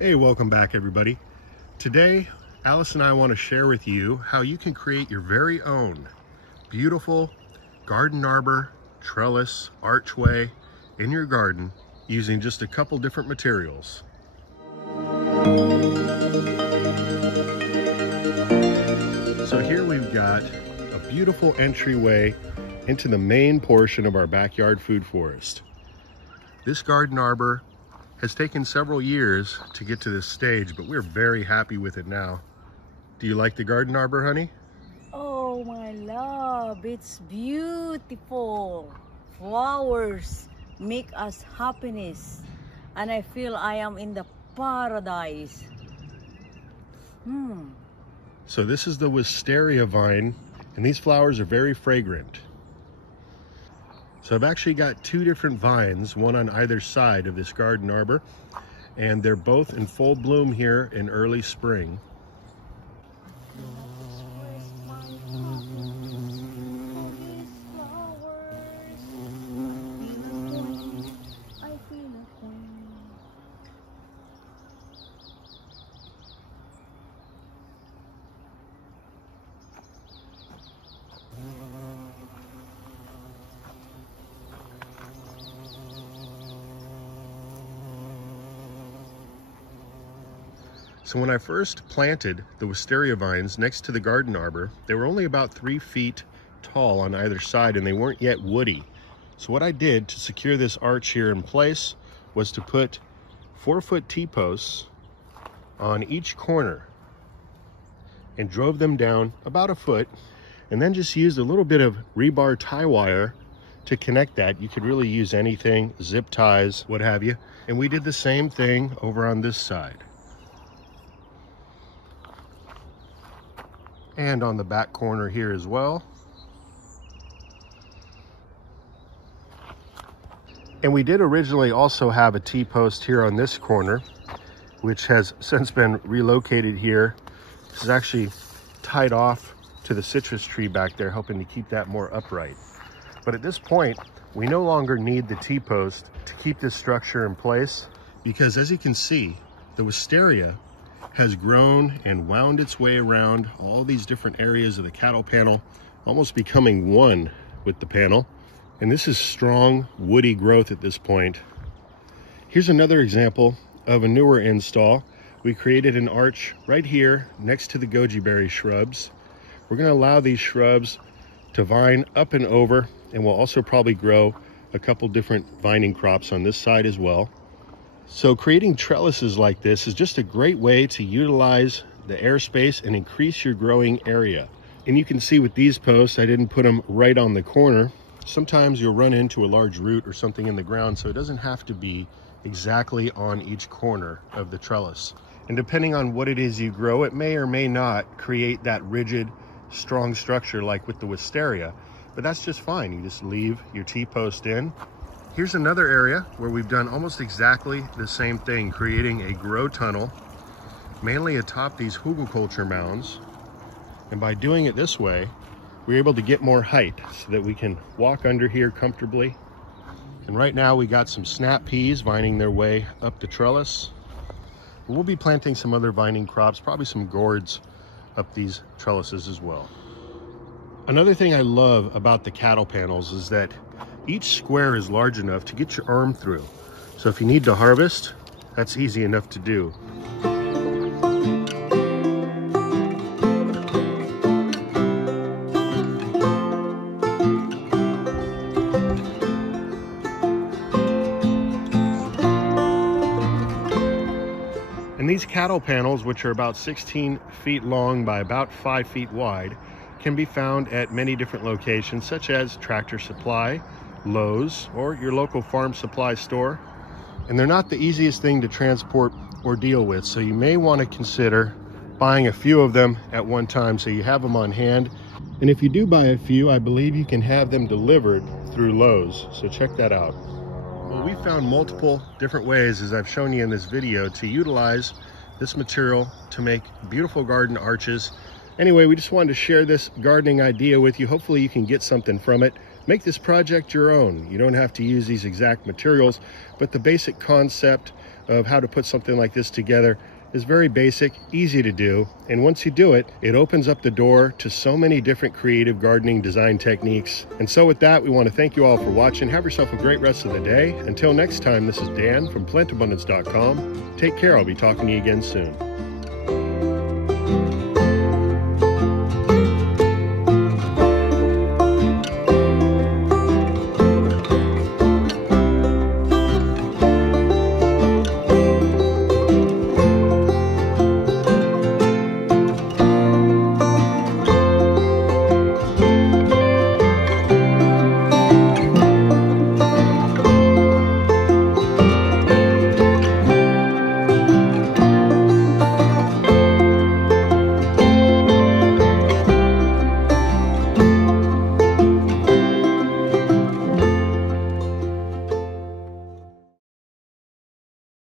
Hey, welcome back everybody. Today, Alice and I want to share with you how you can create your very own beautiful garden arbor, trellis, archway in your garden using just a couple different materials. So here we've got a beautiful entryway into the main portion of our backyard food forest. This garden arbor has taken several years to get to this stage, but we're very happy with it now. Do you like the garden arbor, honey? Oh my love, it's beautiful. Flowers make us happiness, and I feel I am in the paradise. So this is the wisteria vine, and these flowers are very fragrant. So I've actually got two different vines, one on either side of this garden arbor, and they're both in full bloom here in early spring. So when I first planted the wisteria vines next to the garden arbor, they were only about 3 feet tall on either side and they weren't yet woody. So what I did to secure this arch here in place was to put 4-foot T-posts on each corner and drove them down about 1 foot, and then just used a little bit of rebar tie wire to connect that. You could really use anything, zip ties, what have you. And we did the same thing over on this side. And on the back corner here as well. And we did originally also have a T-post here on this corner, which has since been relocated here. This is actually tied off to the citrus tree back there, helping to keep that more upright. But at this point, we no longer need the T-post to keep this structure in place, because as you can see, the wisteria has grown and wound its way around all these different areas of the cattle panel, almost becoming one with the panel. And this is strong, woody growth at this point. Here's another example of a newer install. We created an arch right here next to the goji berry shrubs. We're going to allow these shrubs to vine up and over, and we'll also probably grow a couple different vining crops on this side as well. So creating trellises like this is just a great way to utilize the airspace and increase your growing area. And you can see with these posts, I didn't put them right on the corner. Sometimes you'll run into a large root or something in the ground, so it doesn't have to be exactly on each corner of the trellis. And depending on what it is you grow, it may or may not create that rigid, strong structure like with the wisteria, but that's just fine. You just leave your T-post in. Here's another area where we've done almost exactly the same thing, creating a grow tunnel, mainly atop these hugelkultur mounds. And by doing it this way, we're able to get more height so that we can walk under here comfortably. And right now we got some snap peas vining their way up the trellis. We'll be planting some other vining crops, probably some gourds up these trellises as well. Another thing I love about the cattle panels is that each square is large enough to get your arm through. So if you need to harvest, that's easy enough to do. And these cattle panels, which are about 16 feet long by about 5 feet wide, can be found at many different locations, such as Tractor Supply, Lowe's, or your local farm supply store. And they're not the easiest thing to transport or deal with, so you may want to consider buying a few of them at one time so you have them on hand. And if you do buy a few, I believe you can have them delivered through Lowe's, so check that out. Well, we found multiple different ways, as I've shown you in this video, to utilize this material to make beautiful garden arches. Anyway, we just wanted to share this gardening idea with you. Hopefully you can get something from it. Make this project your own. You don't have to use these exact materials, but the basic concept of how to put something like this together is very basic, easy to do, and once you do it, it opens up the door to so many different creative gardening design techniques. And so with that, we want to thank you all for watching. Have yourself a great rest of the day. Until next time, this is Dan from plantabundance.com. Take care. I'll be talking to you again soon.